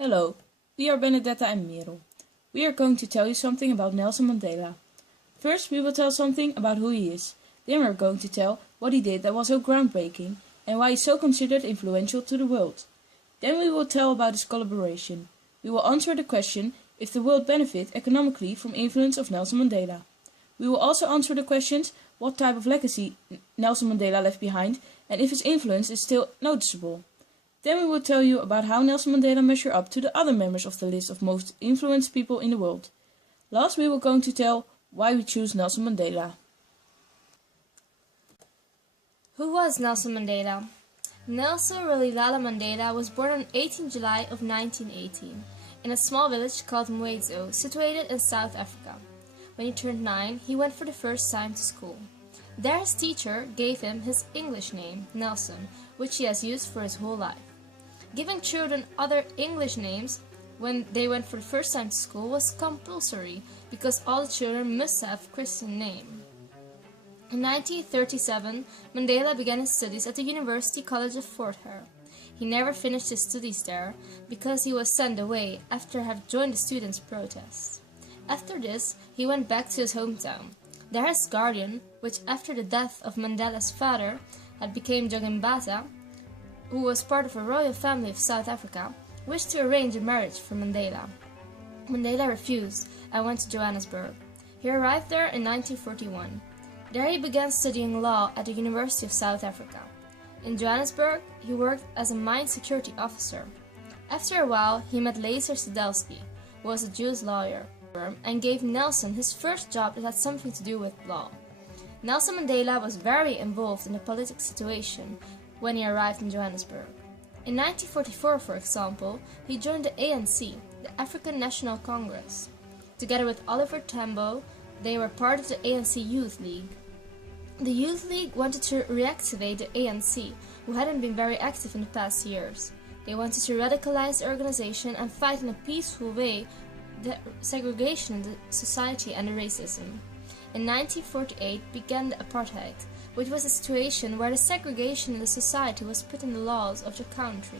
Hello, we are Benedetta and Merel. We are going to tell you something about Nelson Mandela. First, we will tell something about who he is. Then we are going to tell what he did that was so groundbreaking and why he is so considered influential to the world. Then we will tell about his collaboration. We will answer the question if the world benefit economically from influence of Nelson Mandela. We will also answer the questions what type of legacy Nelson Mandela left behind and if his influence is still noticeable. Then we will tell you about how Nelson Mandela measured up to the other members of the list of most influenced people in the world. Last, we will going to tell why we choose Nelson Mandela. Who was Nelson Mandela? Nelson Rolihlahla Mandela was born on 18 July of 1918 in a small village called Mwedzo, situated in South Africa. When he turned 9, he went for the first time to school. There his teacher gave him his English name, Nelson, which he has used for his whole life. Giving children other English names when they went for the first time to school was compulsory because all the children must have a Christian name. In 1937, Mandela began his studies at the University College of Fort Hare. He never finished his studies there because he was sent away after having joined the students' protests. After this, he went back to his hometown. There his guardian, which after the death of Mandela's father had become Jogimbata, who was part of a royal family of South Africa, wished to arrange a marriage for Mandela. Mandela refused and went to Johannesburg. He arrived there in 1941. There he began studying law at the University of South Africa. In Johannesburg, he worked as a mine security officer. After a while, he met Lazer Sedelsky, who was a Jewish lawyer, and gave Nelson his first job that had something to do with law. Nelson Mandela was very involved in the political situation when he arrived in Johannesburg. In 1944, for example, he joined the ANC, the African National Congress. Together with Oliver Tambo, they were part of the ANC Youth League. The Youth League wanted to reactivate the ANC, who hadn't been very active in the past years. They wanted to radicalize the organization and fight in a peaceful way the segregation in the society and the racism. In 1948 began the apartheid, which was a situation where the segregation in the society was put in the laws of the country.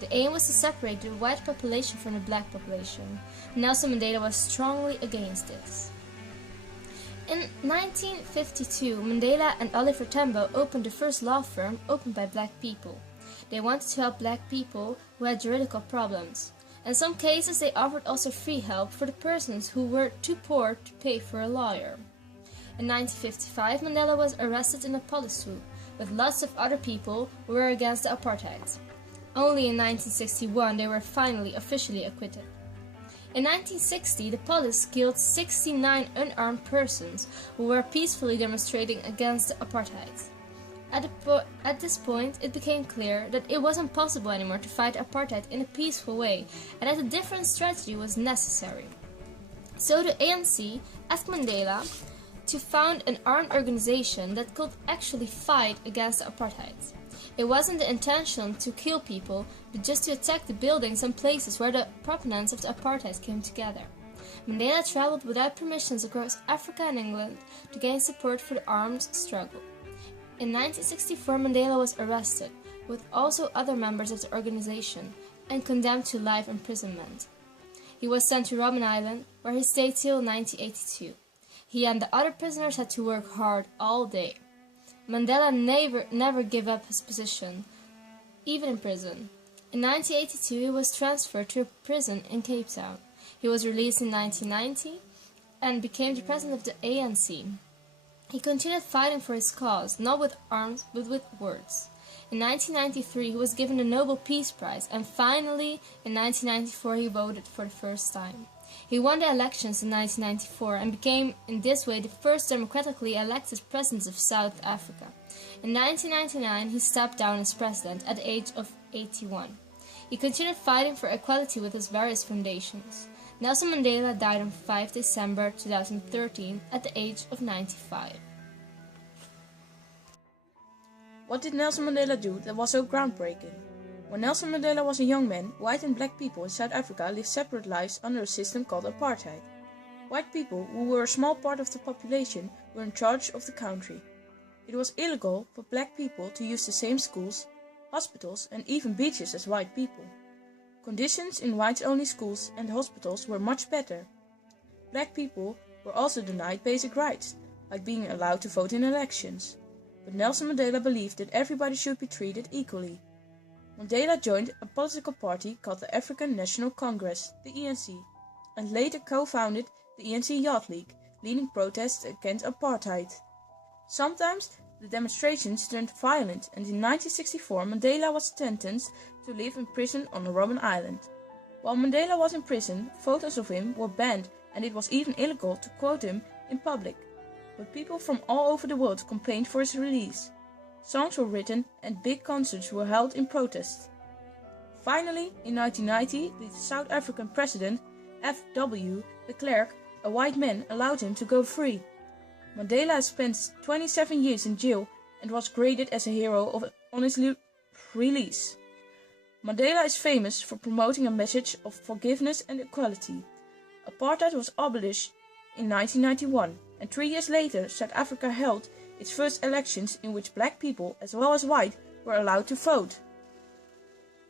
The aim was to separate the white population from the black population. Nelson Mandela was strongly against this. In 1952, Mandela and Oliver Tambo opened the first law firm opened by black people. They wanted to help black people who had juridical problems. In some cases, they offered also free help for the persons who were too poor to pay for a lawyer. In 1955, Mandela was arrested in a police swoop with lots of other people who were against the apartheid. Only in 1961 they were finally officially acquitted. In 1960, the police killed 69 unarmed persons who were peacefully demonstrating against the apartheid. At this point, it became clear that it wasn't possible anymore to fight apartheid in a peaceful way and that a different strategy was necessary. So the ANC asked Mandela to found an armed organization that could actually fight against apartheid. It wasn't the intention to kill people, but just to attack the buildings and places where the proponents of the apartheid came together. Mandela traveled without permissions across Africa and England to gain support for the armed struggle. In 1964, Mandela was arrested, with also other members of the organization, and condemned to life imprisonment. He was sent to Robben Island, where he stayed till 1982. He and the other prisoners had to work hard all day. Mandela never gave up his position, even in prison. In 1982, he was transferred to a prison in Cape Town. He was released in 1990 and became the president of the ANC. He continued fighting for his cause, not with arms, but with words. In 1993, he was given the Nobel Peace Prize, and finally, in 1994, he voted for the first time. He won the elections in 1994 and became, in this way, the first democratically elected president of South Africa. In 1999, he stepped down as president at the age of 81. He continued fighting for equality with his various foundations. Nelson Mandela died on 5 December 2013 at the age of 95. What did Nelson Mandela do that was so groundbreaking? When Nelson Mandela was a young man, white and black people in South Africa lived separate lives under a system called apartheid. White people, who were a small part of the population, were in charge of the country. It was illegal for black people to use the same schools, hospitals and even beaches as white people. Conditions in whites-only schools and hospitals were much better. Black people were also denied basic rights, like being allowed to vote in elections. But Nelson Mandela believed that everybody should be treated equally. Mandela joined a political party called the African National Congress, the ENC, and later co-founded the ENC Youth League, leading protests against apartheid. Sometimes the demonstrations turned violent, and in 1964 Mandela was sentenced to live in prison on Robben Island. While Mandela was in prison, photos of him were banned and it was even illegal to quote him in public. But people from all over the world campaigned for his release. Songs were written and big concerts were held in protest. Finally, in 1990, the South African president, F.W. de Klerk, a white man, allowed him to go free. Mandela has spent 27 years in jail and was graded as a hero on his release. Mandela is famous for promoting a message of forgiveness and equality. Apartheid was abolished in 1991, and 3 years later South Africa held its first elections in which black people, as well as white, were allowed to vote.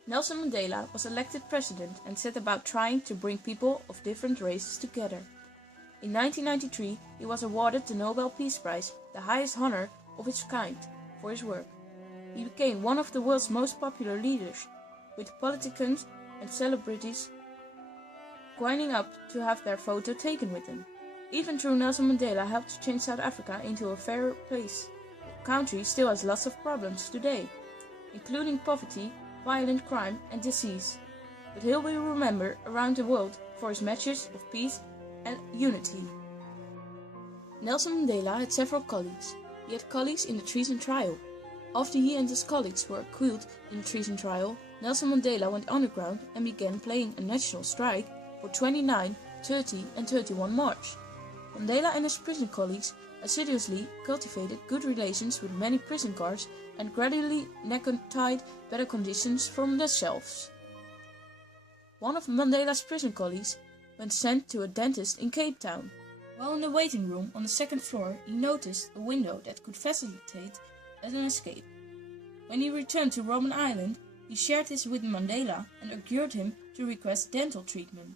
Nelson Mandela was elected president and set about trying to bring people of different races together. In 1993, he was awarded the Nobel Peace Prize, the highest honor of its kind, for his work. He became one of the world's most popular leaders, with politicians and celebrities lining up to have their photo taken with him. Even though Nelson Mandela helped to change South Africa into a fairer place, the country still has lots of problems today, including poverty, violent crime and disease. But he'll be remembered around the world for his message of peace and unity. Nelson Mandela had several colleagues. He had colleagues in the treason trial. After he and his colleagues were acquitted in the treason trial, Nelson Mandela went underground and began planning a national strike for 29, 30 and 31 March. Mandela and his prison colleagues assiduously cultivated good relations with many prison guards and gradually negotiated better conditions for themselves. One of Mandela's prison colleagues was sent to a dentist in Cape Town. While in the waiting room on the second floor, he noticed a window that could facilitate an escape. When he returned to Robben Island, he shared this with Mandela and urged him to request dental treatment.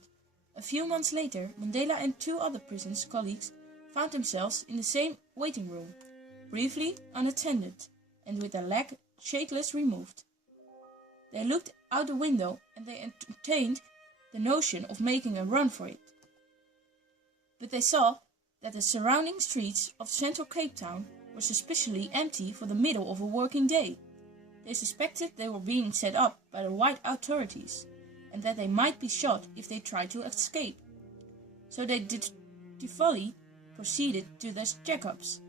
A few months later, Mandela and 2 other prison colleagues found themselves in the same waiting room, briefly unattended, and with their leg shakeless removed. They looked out the window and they entertained the notion of making a run for it. But they saw that the surrounding streets of central Cape Town were suspiciously empty for the middle of a working day. They suspected they were being set up by the white authorities, and that they might be shot if they tried to escape. So they dutifully proceeded to their checkups.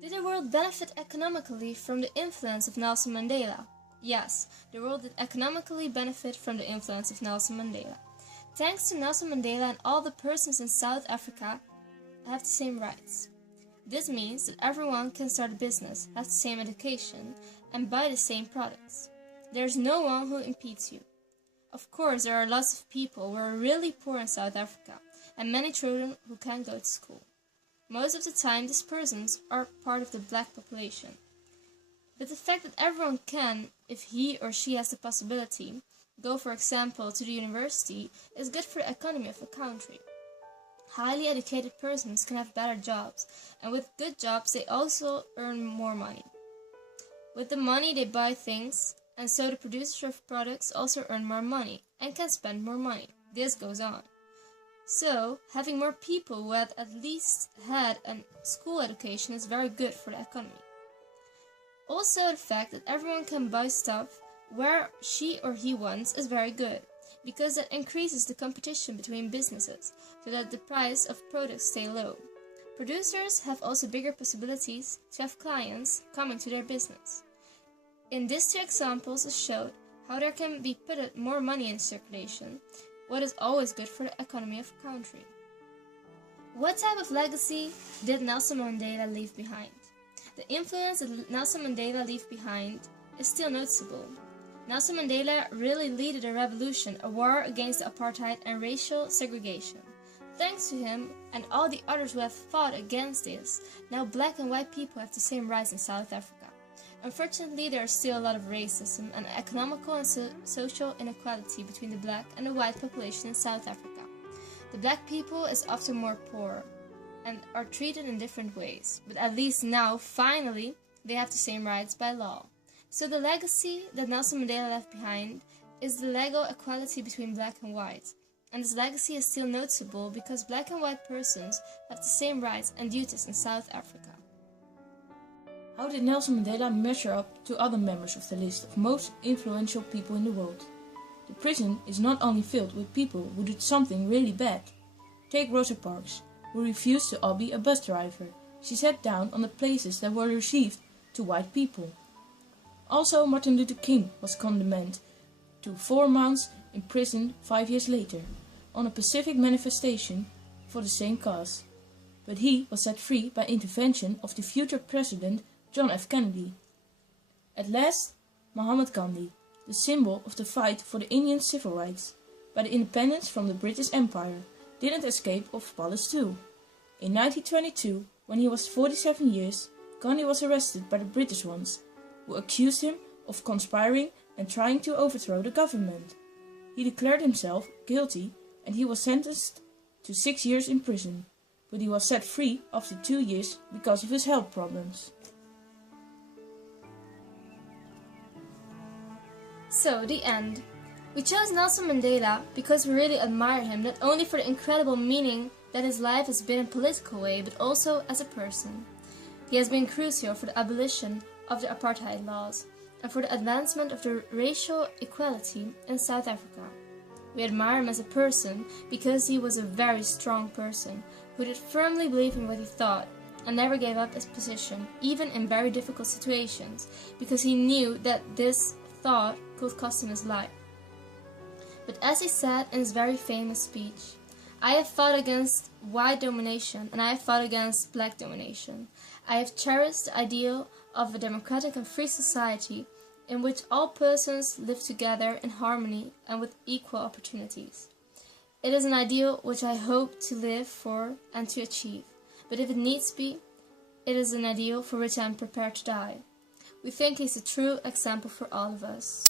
Did the world benefit economically from the influence of Nelson Mandela? Yes, the world did economically benefit from the influence of Nelson Mandela. Thanks to Nelson Mandela and all the persons in South Africa have the same rights. This means that everyone can start a business, have the same education, and buy the same products. There is no one who impedes you. Of course, there are lots of people who are really poor in South Africa, and many children who can't go to school. Most of the time, these persons are part of the black population. But the fact that everyone can, if he or she has the possibility, go, for example, to the university, is good for the economy of a country. Highly educated persons can have better jobs, and with good jobs they also earn more money. With the money they buy things, and so the producers of products also earn more money and can spend more money. This goes on. So, having more people who had at least had a school education is very good for the economy. Also, the fact that everyone can buy stuff where she or he wants is very good, because that increases the competition between businesses, so that the price of products stay low. Producers have also bigger possibilities to have clients coming to their business. In these 2 examples it showed how there can be put more money in circulation, what is always good for the economy of a country. What type of legacy did Nelson Mandela leave behind? The influence that Nelson Mandela left behind is still noticeable. Nelson Mandela really led a revolution, a war against apartheid and racial segregation. Thanks to him and all the others who have fought against this, now black and white people have the same rights in South Africa. Unfortunately, there is still a lot of racism and economical and social inequality between the black and the white population in South Africa. The black people is often more poor and are treated in different ways, but at least now, finally, they have the same rights by law. So the legacy that Nelson Mandela left behind is the legal equality between black and white. And this legacy is still noticeable because black and white persons have the same rights and duties in South Africa. How did Nelson Mandela measure up to other members of the list of most influential people in the world? The prison is not only filled with people who did something really bad. Take Rosa Parks, who refused to obey a bus driver. She sat down on the places that were reserved to white people. Also, Martin Luther King was condemned to 4 months in prison 5 years later on a pacific manifestation for the same cause. But he was set free by intervention of the future president John F. Kennedy. At last, Mahatma Gandhi, the symbol of the fight for the Indian civil rights, by the independence from the British Empire, didn't escape of police too. In 1922, when he was 47 years, Gandhi was arrested by the British ones, who accused him of conspiring and trying to overthrow the government. He declared himself guilty and he was sentenced to 6 years in prison, but he was set free after 2 years because of his health problems. So, the end. We chose Nelson Mandela because we really admire him, not only for the incredible meaning that his life has been in a political way, but also as a person. He has been crucial for the abolition of the apartheid laws and for the advancement of the racial equality in South Africa. We admire him as a person because he was a very strong person who did firmly believe in what he thought and never gave up his position, even in very difficult situations, because he knew that this thought could cost him his life. But as he said in his very famous speech, I have fought against white domination and I have fought against black domination. I have cherished the ideal of a democratic and free society in which all persons live together in harmony and with equal opportunities. It is an ideal which I hope to live for and to achieve, but if it needs be, it is an ideal for which I am prepared to die. We think he is a true example for all of us.